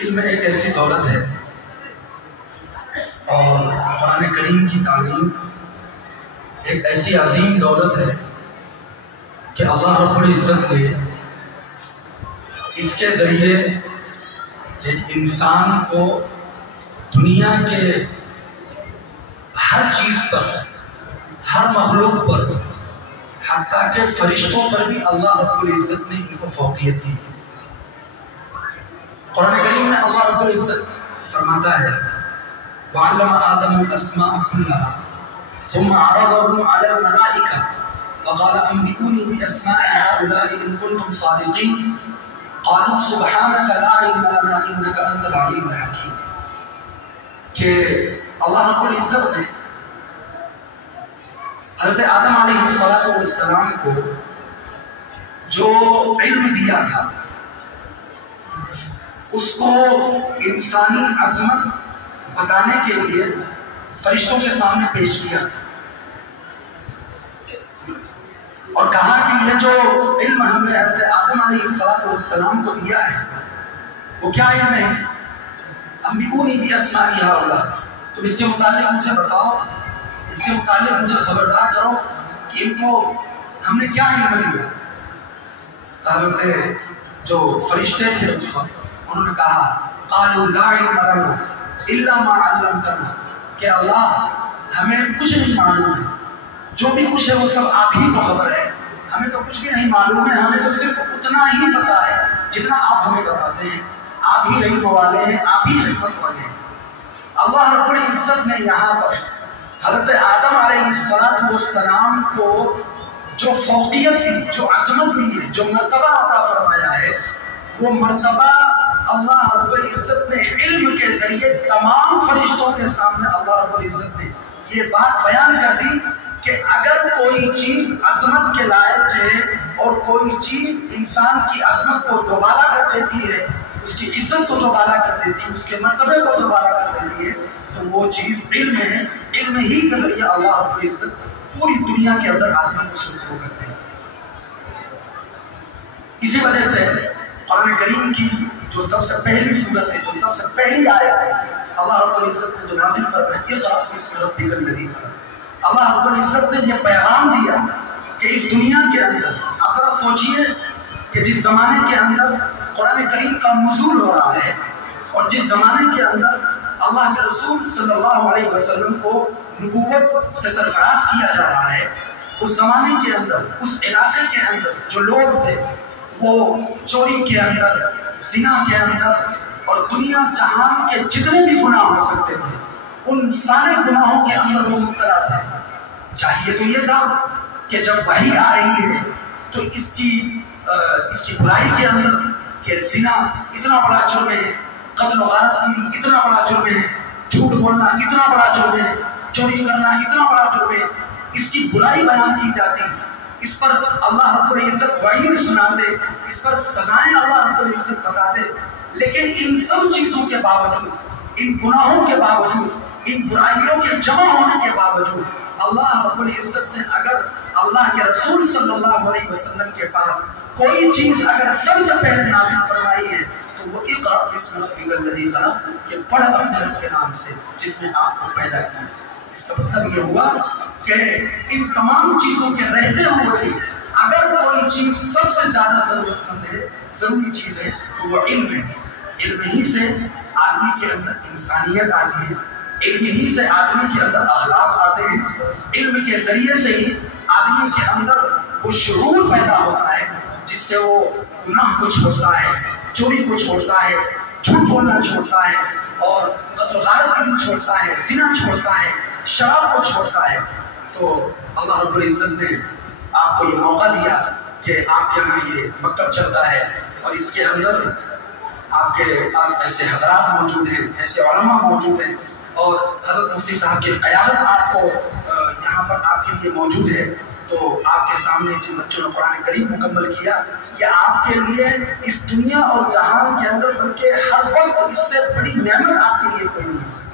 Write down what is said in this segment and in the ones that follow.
علم ایک ایسی دولت ہے اور قرآن کریم کی تعلیم ایک ایسی عظیم دولت ہے کہ اللہ رب العزت نے اس کے ذریعے ایک انسان کو دنیا کے ہر چیز پر، ہر مخلوق پر، حتیٰ کہ فرشتوں پر بھی اللہ رب العزت نے ان کو فوقیت دی۔ قرآن کریم میں اللہ رب العزت فرماتا ہے وَعَلَّمَ آدَمَ الْأَسْمَاءَ كُلَّهَا ثُمَّ عَرَضَهُمْ عَلَى الْمَلَائِكَةِ فَقَالَ أَنْبِئُونِي بِأَسْمَاءِ هَؤُلَاءِ إِن كُنتُمْ صَادِقِينَ قَالُوا سُبْحَانَكَ لَا عِلْمَ لَنَا إِنَّكَ أَنْتَ الْعَلِيمُ الْحَكِيمُ کہ اللہ رب العزت نے حضرت آدم علیہ السلام کو جو علم دیا تھا اس کو انسانی عظمت بتانے کے لیے فرشتوں کے سامنے پیش کیا اور کہا کہ یہ جو علم ہم نے حضرت آدم علیہ السلام کو دیا ہے وہ کیا علم ہے؟ انبئونی باسماء ہؤلاء، تم اس کے متعلق مجھے بتاؤ، اس کے متعلق مجھے خبردار کرو کہ ان کو ہم نے کیا علم دیا۔ حضرت جو فرشتے تھے اس وقت انہوں نے کہا قالوا لا علم لنا الا ما علمتنا، کہ اللہ ہمیں کچھ نہیں معلوم ہے، جو بھی کچھ ہے وہ سب آپ ہی کو خبر ہے، ہمیں تو کچھ بھی نہیں معلوم ہے، ہمیں تو صرف اتنا ہی پتا ہے جتنا آپ ہمیں بتاتے ہیں، آپ ہی علم والے ہیں، آپ ہی حکمت والے ہیں۔ اللہ رب العزت نے یہاں پر حضرت آدم علیہ السلام کو جو فوقیت دی، جو عظمت دی ہے، جو مرتبہ عطا فرمایا ہے، وہ مرتبہ اللہ رب العزت نے علم کے ذریعے تمام فرشتوں کے سامنے اللہ رب العزت نے یہ بات بیان کر دی کہ اگر کوئی چیز عظمت کے لائق ہے اور کوئی چیز انسان کی عظمت کو دوبارہ کر دیتی ہے، اس کی عزت کو دوبارہ کر دیتی ہے، اس کے مرتبے کو دوبارہ کر دیتی ہے، تو وہ چیز علم ہے۔ علم ہی کے ذریعے اللہ رب العزت پوری دنیا کے اندر آدمی کو سلطو کرتے ہیں۔ اسی وجہ سے قرآن کریم کی جو سب سے پہلی صورت ہے، جو سب سے پہلی آیت ہے، اللہ رب العزت نے جو نازل فرمائی اقرأ باسم ربک الذی خلق، اللہ رب العزت نے یہ پیغام دیا کہ اس دنیا کے اندر آپ ذرا سوچئے کہ جس زمانے کے اندر قرآن کریم کا نزول ہو رہا ہے اور جس زمانے کے اندر اللہ کے رسول صلی اللہ علیہ وسلم کو نبوت سے سرفراز کیا جا رہا ہے، اس زمانے کے اندر، اس علاقے کے اندر جو لوگ تھے وہ چوری کے اندر، زنا کے اندر اور دنیا جہان کے جتنے بھی گناہ ہو سکتے تھے ان سارے گناہوں کے اندر وہ مبتلا تھے۔ چاہیے تو یہ تھا کہ جب وحی آ رہی ہے تو اس کی برائی کے اندر کہ زنا اتنا بڑا جرم ہے، قتل و غارت گیری اتنا بڑا جرم ہے، جھوٹ بولنا اتنا بڑا جرم ہے، چوری کرنا اتنا بڑا جرم ہے، اس کی برائی بیان کی جاتی، اس پر اللہ رب العزت وعید سناتے، اس پر سزائیں اللہ رب العزت بتاتے، لیکن ان سب چیزوں کے باوجود، ان گناہوں کے باوجود، ان برائیوں کے جمع ہونے کے باوجود اللہ رب العزت نے اگر اللہ کے رسول صلی اللہ علیہ وسلم کے پاس کوئی چیز اگر سب سے پہلے نازل فرمائی ہے تو وہ اقرأ باسم ربک الذی خلق، کہ پڑھ اپنے رب کے نام سے جس نے آپ کو پیدا کیا۔ اس کا مطلب یہ ہوا کہ ان تمام چیزوں کے رہتے ہوئے بھی اگر کوئی چیز سب سے زیادہ ضرورت مند ہے، ضروری چیز ہے تو وہ علم ہے۔ علم ہی سے آدمی کے اندر انسانیت آتی ہے، علم ہی سے آدمی کے اندر اخلاق آتے ہیں، علم کے ذریعے سے ہی آدمی کے اندر وہ شعور پیدا ہوتا ہے جس سے وہ گناہ کو چھوڑتا ہے، چوری کو چھوڑتا ہے، جھوٹ بولنا چھوڑتا ہے اور قتل و غارت کو بھی چھوڑتا ہے، زنا چھوڑتا ہے، شراب کو چھوڑتا ہے۔ تو اللہ رب العزت نے آپ کو یہ موقع دیا کہ آپ کے یہاں یہ مکتب چلتا ہے اور اس کے اندر آپ کے پاس ایسے حضرات موجود ہیں، ایسے علماء موجود ہیں اور حضرت مفتی صاحب کی قیادت آپ کو یہاں پر آپ کے لیے موجود ہے۔ تو آپ کے سامنے جن بچوں نے قرآن کریم مکمل کیا، یہ آپ کے لیے اس دنیا اور جہان کے اندر بلکہ ہر وقت اس سے بڑی نعمت آپ کے لیے کوئی نہیں ہو سکتی۔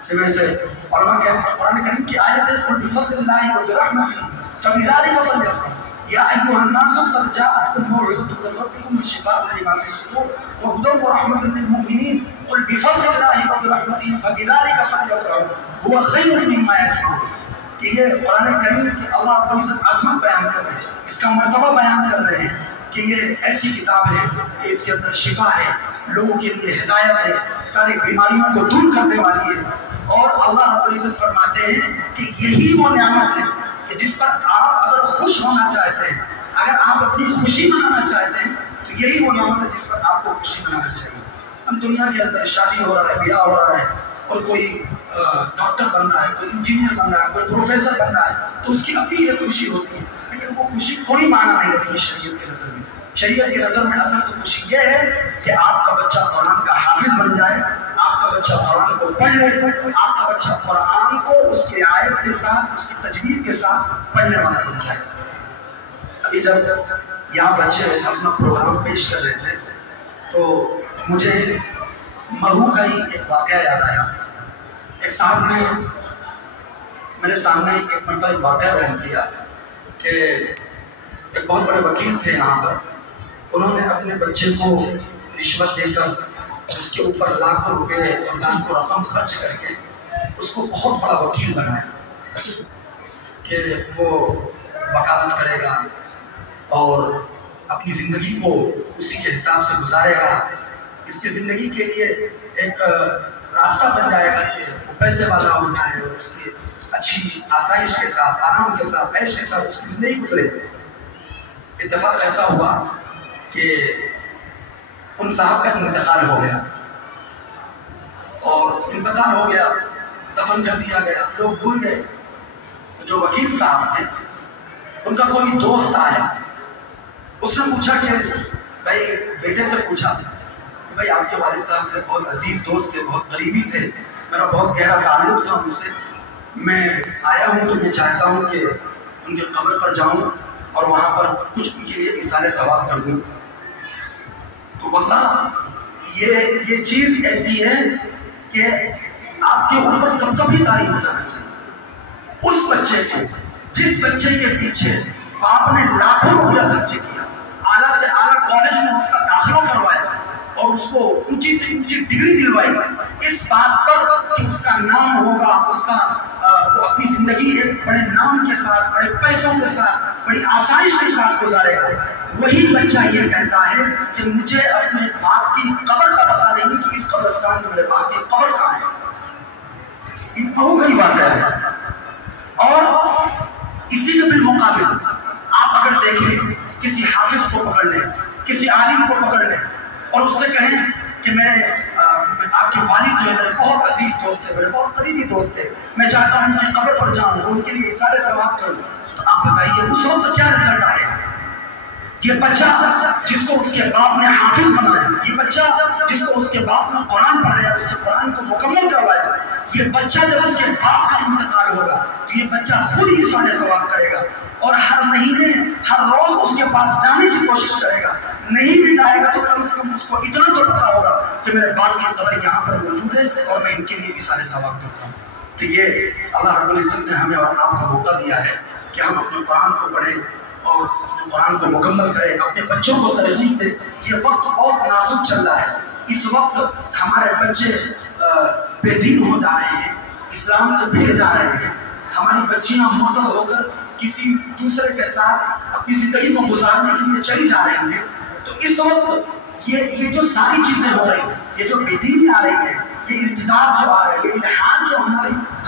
اس وجہ سے علماء کہتے ہیں قرآن کریم کی آیت ہے قل بفضل اللہ وبرحمتہ فبذلک فلیفرحوا، یا ایھا الناس قد جاءتکم موعظۃ من ربکم وشفاء لما فی الصدور وہدی ورحمۃ للمؤمنین قل بفضل اللہ وبرحمتہ فبذلک فلیفرحوا هو خیر مما یجمعون. کہ یہ قرآن کریم کہ اللہ رب العزت عظمت بیان کر رہے ہیں، اس کا مرتبہ بیان کر رہے ہیں کہ یہ ایسی کتاب ہے کہ اس کے اندر شفا ہے، لوگوں کے لیے ہدایت ہے، ساری بیماریوں کو دور کرنے والی ہے. اور اللہ رب العزت فرماتے ہیں کہ یہی وہ نعمت ہے کہ جس پر آپ اگر خوش ہونا چاہتے ہیں، اگر آپ اپنی خوشی منانا چاہتے ہیں تو یہی وہ نعمت ہے جس پر آپ کو خوشی منانا چاہیے. ہم دنیا کے اندر شادی ہو رہا ہے، بیاہ ہو رہا ہے، اور کوئی ڈاکٹر بن رہا ہے، کوئی انجینئر بن رہا ہے، کوئی پروفیسر بن رہا ہے، تو اس کی اپنی ایک خوشی ہوتی ہے، لیکن وہ خوشی کوئی معنی نہیں رکھتی شریعت کے نظر میں. شریعت کی نظر میں اصل تو خوشی یہ ہے کہ آپ کا بچہ قرآن کا حافظ بن جائے، آپ کا بچہ قرآن کو پڑھ لے، آپ کا بچہ قرآن کو اس کی آیت کے ساتھ، اس کی تجوید کے ساتھ پڑھنے والا بن جائے. ابھی جب یہاں بچے اپنا پروگرام پیش کر رہے تھے تو مجھے مہو کا ہی ایک واقعہ یاد آیا. ایک صاحب نے میرے سامنے ایک مرتبہ ایک واقعہ بیان کیا کہ ایک بہت بڑے وکیل تھے یہاں پر، انہوں نے اپنے بچے کو رشوت دے کر اس کے اوپر لاکھوں روپے اور لاکھوں رقم خرچ کر کے اس کو بہت بڑا وکیل بنایا کہ وہ وکالت کرے گا اور اپنی زندگی کو اسی کے حساب سے گزارے گا. اس کی زندگی کے لیے ایک راستہ بن جائے گا کہ وہ پیسے والا ہو جائے اور اس کی اچھی آسائش کے ساتھ، آرام کے ساتھ، عیش کے ساتھ اس کی زندگی گزرے. اتفاق ایسا ہوا کہ ان صاحب کا انتقال ہو گیا، اور انتقال ہو گیا، دفن کر دیا گیا، لوگ بھول گئے. تو جو وکیل صاحب تھے ان کا کوئی دوست آیا، اس نے پوچھا کہ بھائی، بیٹے سے پوچھا کہ بھائی آپ کے والد صاحب میرے بہت عزیز دوست تھے، بہت قریبی تھے، میرا بہت گہرا تعلق تھا ان سے، میں آیا ہوں تو میں چاہتا ہوں کہ ان کی قبر پر جاؤں اور وہاں پر کچھ ان کے لیے ایصال ثواب کر دوں. تو واللہ یہ چیز ایسی ہے کہ آپ کے اوپر کبھی طاری ہو جانا چاہیے. اس بچے کو، جس بچے کے پیچھے باپ نے لاکھوں روپیہ خرچ کیا، اعلیٰ سے اعلیٰ کالج میں اس کا داخلہ کروایا اور اس کو اونچی سے اونچی ڈگری دلوائی، اس بات پر کہ اس کا نام ہوگا، اس کا وہ اپنی زندگی ایک بڑے نام کے ساتھ، بڑے پیسوں کے ساتھ، بڑی آسائش کے ساتھ گزارے گا. وہی بچہ یہ کہتا ہے کہ مجھے اپنے باپ کی قبر کا پتہ نہیں کہ اس قبرستان میں میرے باپ کی قبر کہاں ہے. یہ بہت بڑی بات ہے. اور اسی کے بالمقابل آپ اگر دیکھیں کسی حافظ کو پکڑ لیں، کسی عالم کو پکڑ لیں اور اس سے کہیں کہ میرے آپ کے والد جو ہے میرے بہت عزیز دوست ہے، میرے بہت قریبی دوست ہے، میں چاہتا ہوں ان کی قبر پر جاؤں، ان کے لیے اصالہ ثواب کروں، تو آپ بتائیے اس وقت کیا رزلٹ آئے گا؟ یہ بچہ جس کو اس کے باپ نے حافظ بنایا، یہ بچہ جس کو اس کے باپ نے قرآن پڑھایا، اس کے قرآن کو مکمل کروایا، یہ بچہ جب اس کے باپ کا انتقال ہوگا تو یہ بچہ خود ہی اصالہ ثواب کرے گا اور ہر مہینے، ہر روز اس کے پاس جانے کی کوشش کرے گا. نہیں بھی جائے گا تو کم سے کم اس کو اتنا تو پتا ہوگا کہ میرے باپ کی قبر یہاں پر موجود ہے اور میں ان کے لیے اصالہ ثواب کرتا ہوں. تو یہ اللہ رب العزت نے ہمیں اور آپ کو موقع دیا ہے کہ ہم اپنے قرآن کو پڑھیں اور قرآن کو مکمل کریں، اپنے بچوں کو ترغیب دیں. یہ وقت بہت مناسب چل رہا ہے. اس وقت ہمارے بچے بے دین ہو جا رہے ہیں، اسلام سے بھیگ جا رہے ہیں، ہماری بچیاں مرتد ہو کر کسی دوسرے کے ساتھ اپنی زندگی کو گزارنے کے لیے چلی جا رہی ہیں. تو اس وقت یہ جو ساری چیزیں ہو رہی ہیں، یہ جو بے دینی آ رہی ہے، یہ ارتداد جو آ رہا ہے، یہ الحاد جو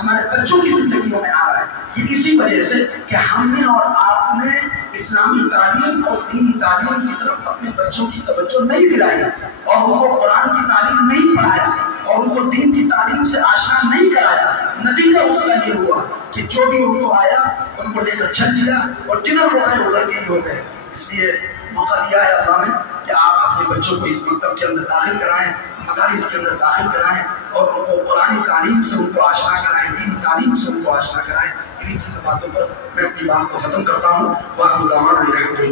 ہمارے بچوں کی زندگیوں میں آ رہا ہے، یہ اسی وجہ سے کہ ہم نے اور آپ نے اسلامی تعلیم اور دینی تعلیم کی طرف اپنے بچوں کی توجہ نہیں دلائی اور ان کو قرآن کی تعلیم نہیں پڑھایا اور ان کو دین کی تعلیم سے آشنا نہیں کرایا. نتیجہ اس کا یہ ہوا کہ جو بھی ان کو آیا ان کو لے کر چھل دیا اور جدھر ہو گئے ادھر کے ہی ہو گئے. اس لیے موقع دیا ہے اللہ نے کہ آپ اپنے بچوں کو اس مکتب کے اندر داخل کرائیں، مدارس کے اندر داخل کرائیں اور ان کو قرآن تعلیم سے ان کو آشنا کرائیں، دینی تعلیم سے ان کو آشنا کرائیں. انہیں چند باتوں پر میں اپنی بات کو ختم کرتا ہوں. وآخر دعوانا الحمدللہ.